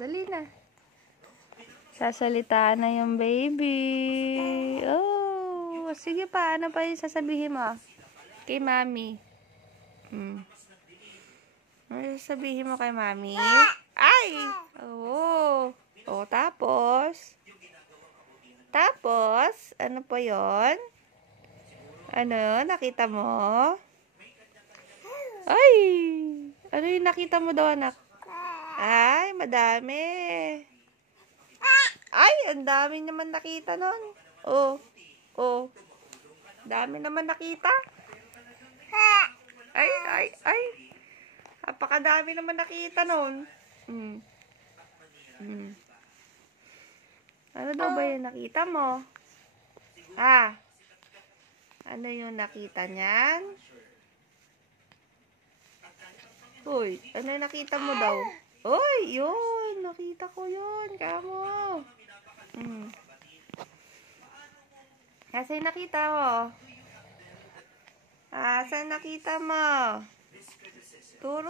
Dali na. Sasalita na yung baby. Oh, sige pa. Ano pa yung sasabihin mo? Kay mami. Ano sasabihin mo kay mami? Ay! Oo. Oh, tapos? Tapos, ano pa yon? Ano? Nakita mo? Ay! Ano yung nakita mo daw, anak? Ay, madami. Ay, ang dami naman nakita nun. Oh, oh. Dami naman nakita. Ay, ay, ay. Napakadami naman nakita nun. Ano daw ba yung nakita mo? Ha? Ano yung nakita niyan? Uy, ano yung nakita mo daw? Uy, yun. Nakita ko yun. Kamo. Kasi nakita mo. Saan nakita mo? Turo